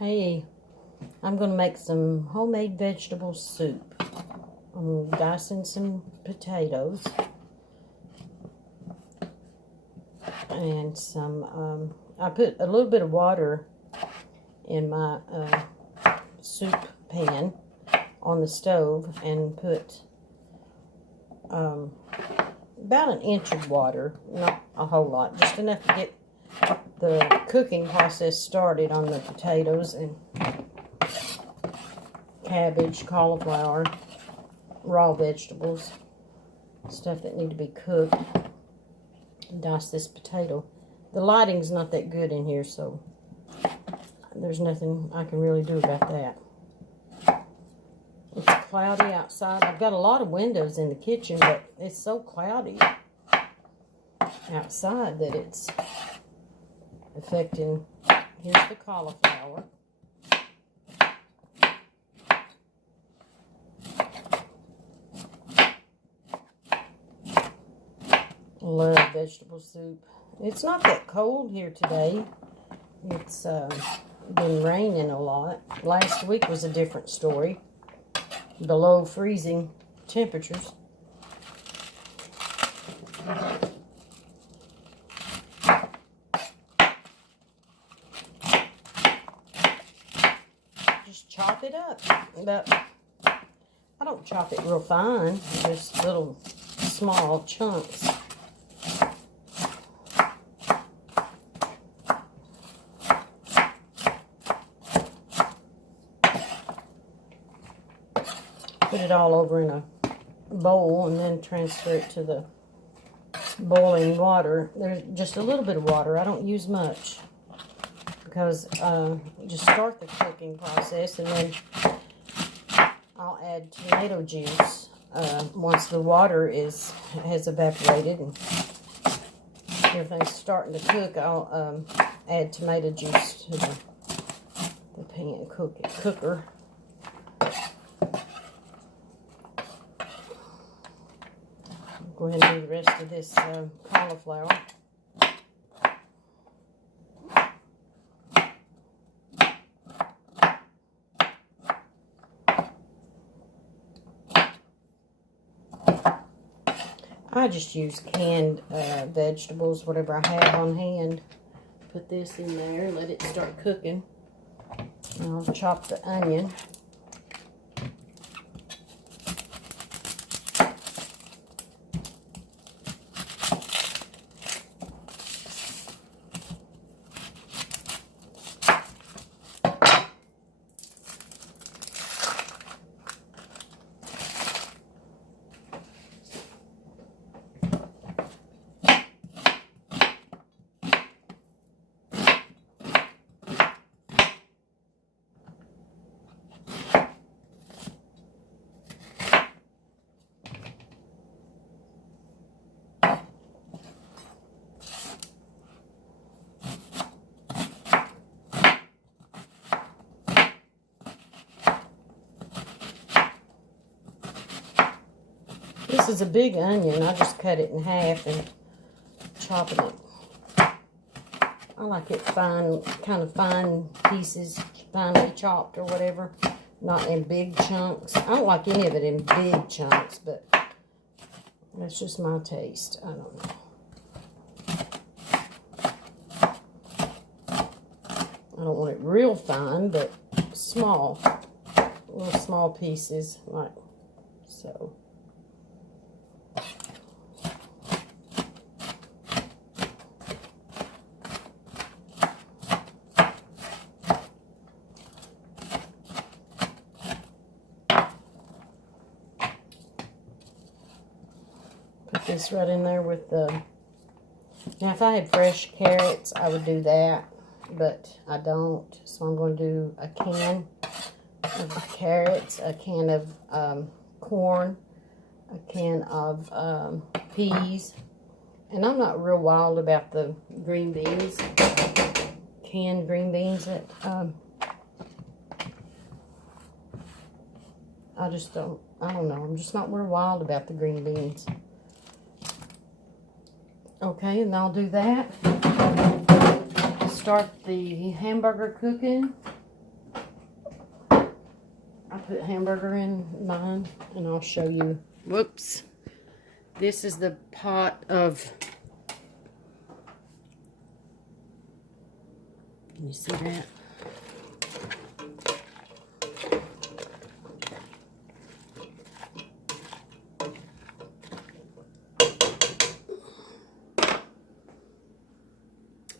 Hey, I'm going to make some homemade vegetable soup. I'm dicing some potatoes and some, I put a little bit of water in my soup pan on the stove and put about an inch of water, not a whole lot, just enough to get the cooking process started on the potatoes and cabbage, cauliflower, raw vegetables, stuff that need to be cooked. Dice this potato. The lighting's not that good in here, so there's nothing I can really do about that. It's cloudy outside. I've got a lot of windows in the kitchen, but it's so cloudy outside that it's affecting. Here's the cauliflower. Love vegetable soup. It's not that cold here today. It's been raining a lot. Last week was a different story. Below freezing temperatures. Just chop it up. But I don't chop it real fine. Just little small chunks. Put it all over in a bowl and then transfer it to the boiling water. There's just a little bit of water. I don't use much because just start the cooking process and then I'll add tomato juice once the water has evaporated and everything's starting to cook. I'll add tomato juice to the pan cooker. Go ahead and do the rest of this cauliflower. I just use canned vegetables, whatever I have on hand. Put this in there, let it start cooking. And I'll chop the onion. This is a big onion. I just cut it in half and chopping it. I like it fine, kind of fine pieces, finely chopped or whatever. Not in big chunks. I don't like any of it in big chunks, but that's just my taste. I don't know. I don't want it real fine, but small. Little small pieces, like so. Put this right in there with the... Now, if I had fresh carrots, I would do that, but I don't. So I'm going to do a can of carrots, a can of corn, a can of peas. And I'm not real wild about the green beans, canned green beans that I just don't, I don't know. I'm just not real wild about the green beans. Okay, and I'll do that. Start the hamburger cooking. I put hamburger in mine, and I'll show you. Whoops. This is the pot of... Can you see that?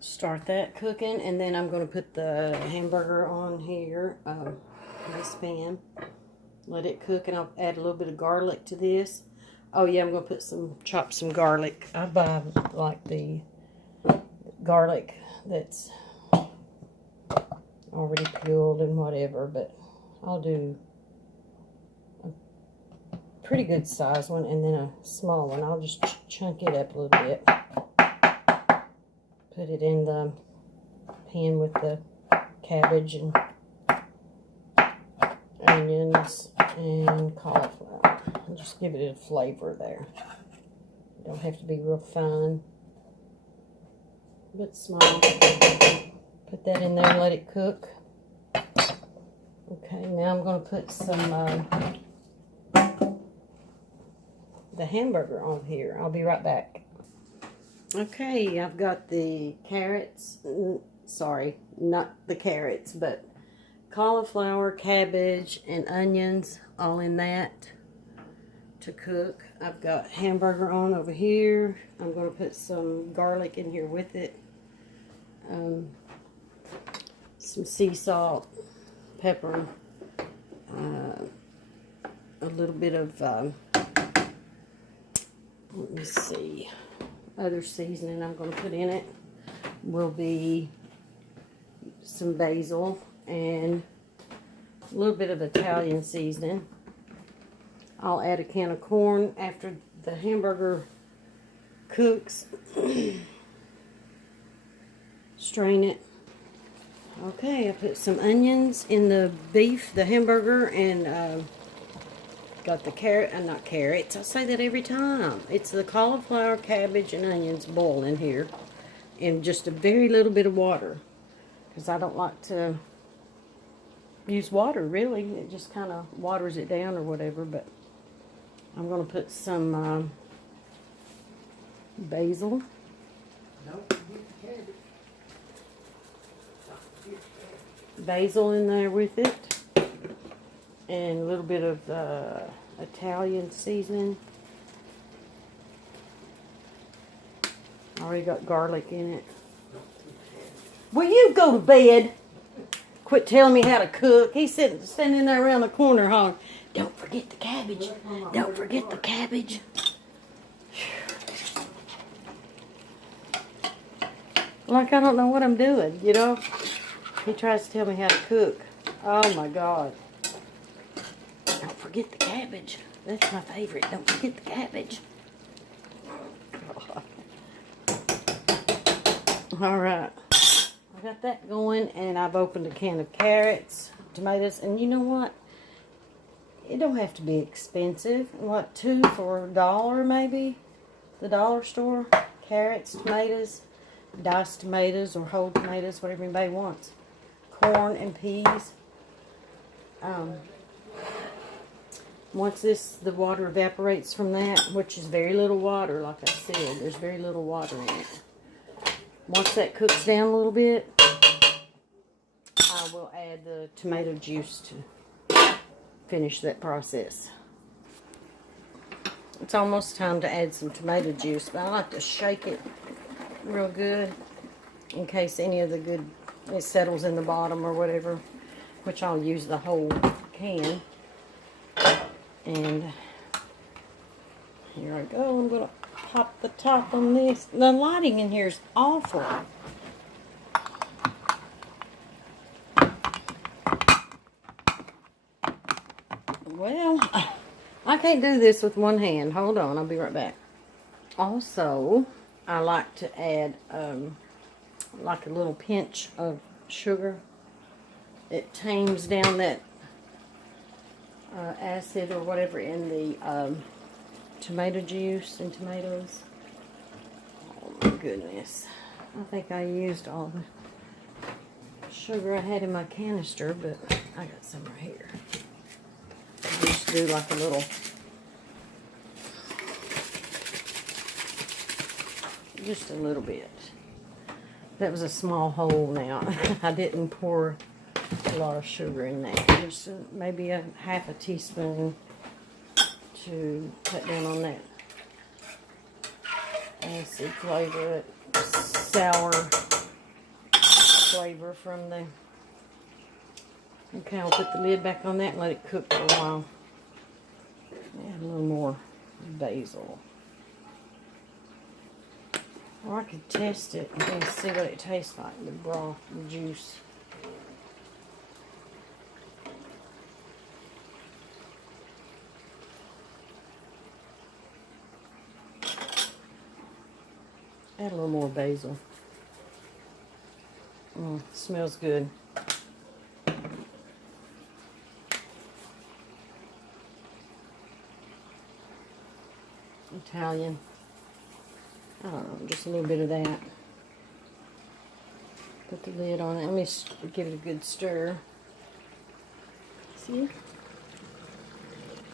Start that cooking, and then I'm going to put the hamburger on here, this pan. Let it cook, and I'll add a little bit of garlic to this. Oh yeah, I'm going to chop some garlic. I buy like the garlic that's already peeled and whatever, but I'll do a pretty good size one and then a small one. I'll just chunk it up a little bit. Put it in the pan with the cabbage and onions and cauliflower. And just give it a flavor there. It don't have to be real fine, but small. Put that in there and let it cook. Okay, now I'm going to put some the hamburger on here. I'll be right back. Okay, I've got the carrots, sorry, not the carrots, but cauliflower, cabbage, and onions all in that to cook. I've got hamburger on over here. I'm going to put some garlic in here with it. Some sea salt, pepper, a little bit of, let me see, other seasoning I'm going to put in it will be some basil and a little bit of Italian seasoning. I'll add a can of corn after the hamburger cooks. Strain it. Okay, I put some onions in the beef, the hamburger, and got the not carrots. I say that every time. It's the cauliflower, cabbage, and onions boiling here in just a very little bit of water, because I don't like to use water, really. It just kind of waters it down or whatever, but I'm going to put some basil. Basil in there with it. And a little bit of Italian seasoning. Already got garlic in it. Will you go to bed? Quit telling me how to cook. He's standing there around the corner hollering, "Don't forget the cabbage. Don't forget the cabbage." Like I don't know what I'm doing, you know? He tries to tell me how to cook. Oh my God. Don't forget the cabbage. That's my favorite. Don't forget the cabbage. Alright. I got that going, and I've opened a can of carrots, tomatoes, and you know what? It don't have to be expensive. What, 2 for $1 maybe? The dollar store. Carrots, tomatoes, diced tomatoes or whole tomatoes, whatever anybody wants. Corn and peas. Once the water evaporates from that, which is very little water, like I said, there's very little water in it. Once that cooks down a little bit, I will add the tomato juice to finish that process. It's almost time to add some tomato juice, but I like to shake it real good in case any of the good, it settles in the bottom or whatever, which I'll use the whole can. And here I go. I'm going to pop the top on this. The lighting in here is awful. Well, I can't do this with one hand. Hold on, I'll be right back. Also, I like to add like a little pinch of sugar. It tames down that acid or whatever in the tomato juice and tomatoes. Oh my goodness. I think I used all the sugar I had in my canister, but I got some right here. do like a little, just a little bit. That was a small hole now. I didn't pour a lot of sugar in there. Just maybe a half a teaspoon to cut down on that acid flavor, sour flavor from the. Okay, I'll put the lid back on that and let it cook for a while. Add a little more basil. Or I could test it and see what it tastes like, the broth, the juice. Add a little more basil. Smells good. Italian. I don't know, just a little bit of that. Put the lid on it. Let me give it a good stir. See? I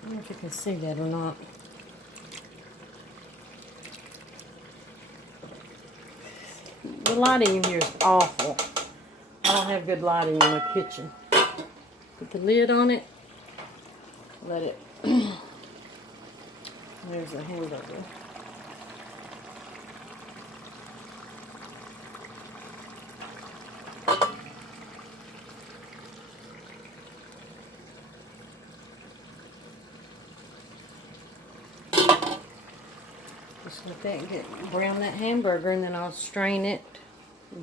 don't know if you can see that or not. The lighting in here is awful. I don't have good lighting in my kitchen. Put the lid on it. Let it. There's a hamburger. Just let that brown that hamburger, and then I'll strain it,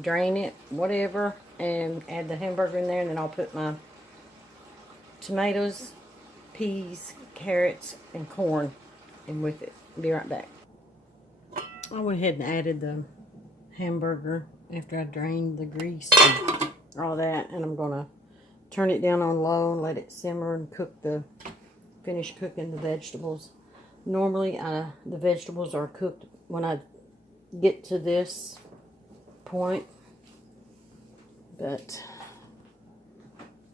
drain it, whatever, and add the hamburger in there, and then I'll put my tomatoes, peas, carrots, and corn in with it. Be right back. I went ahead and added the hamburger after I drained the grease and all that, and I'm gonna turn it down on low and let it simmer and finish cooking the vegetables. Normally, the vegetables are cooked when I get to this point, but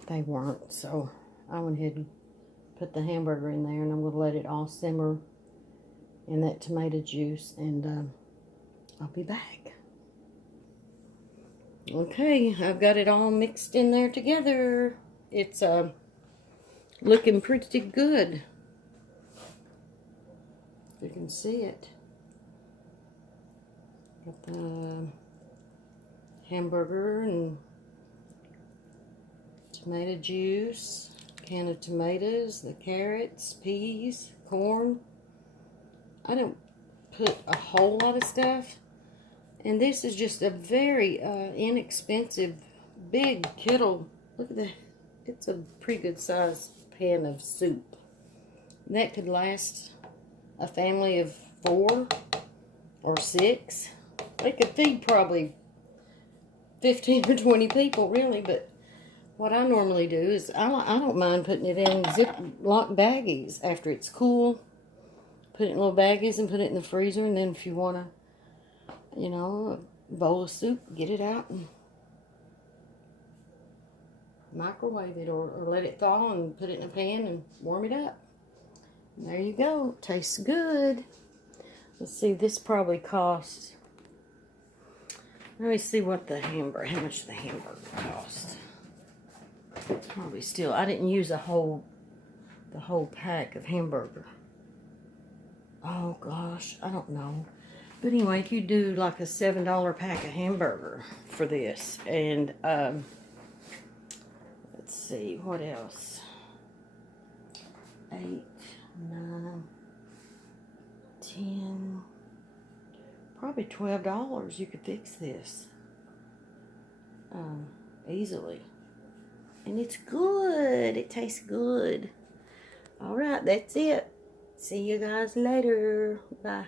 they weren't, so I went ahead and put the hamburger in there, and I'm going to let it all simmer in that tomato juice, and I'll be back. Okay, I've got it all mixed in there together. It's looking pretty good. You can see it. Got the hamburger and tomato juice, can of tomatoes, the carrots, peas, corn. I don't put a whole lot of stuff. And this is just a very inexpensive big kettle. Look at that. It's a pretty good sized pan of soup. And that could last a family of 4 or 6. They could feed probably 15 or 20 people, really. But what I normally do is I don't mind putting it in Ziploc baggies after it's cool. Put it in little baggies and put it in the freezer. And then if you want to, you know, a bowl of soup, get it out and microwave it, or let it thaw and put it in a pan and warm it up. And there you go. Tastes good. Let's see, this probably cost, let me see what how much the hamburger cost. Probably still, I didn't use the whole pack of hamburger. Oh gosh, I don't know. But anyway, if you do like a $7 pack of hamburger for this, and let's see, what else? 8, 9, 10, probably $12. You could fix this easily. And it's good. It tastes good. All right, that's it. See you guys later. Bye.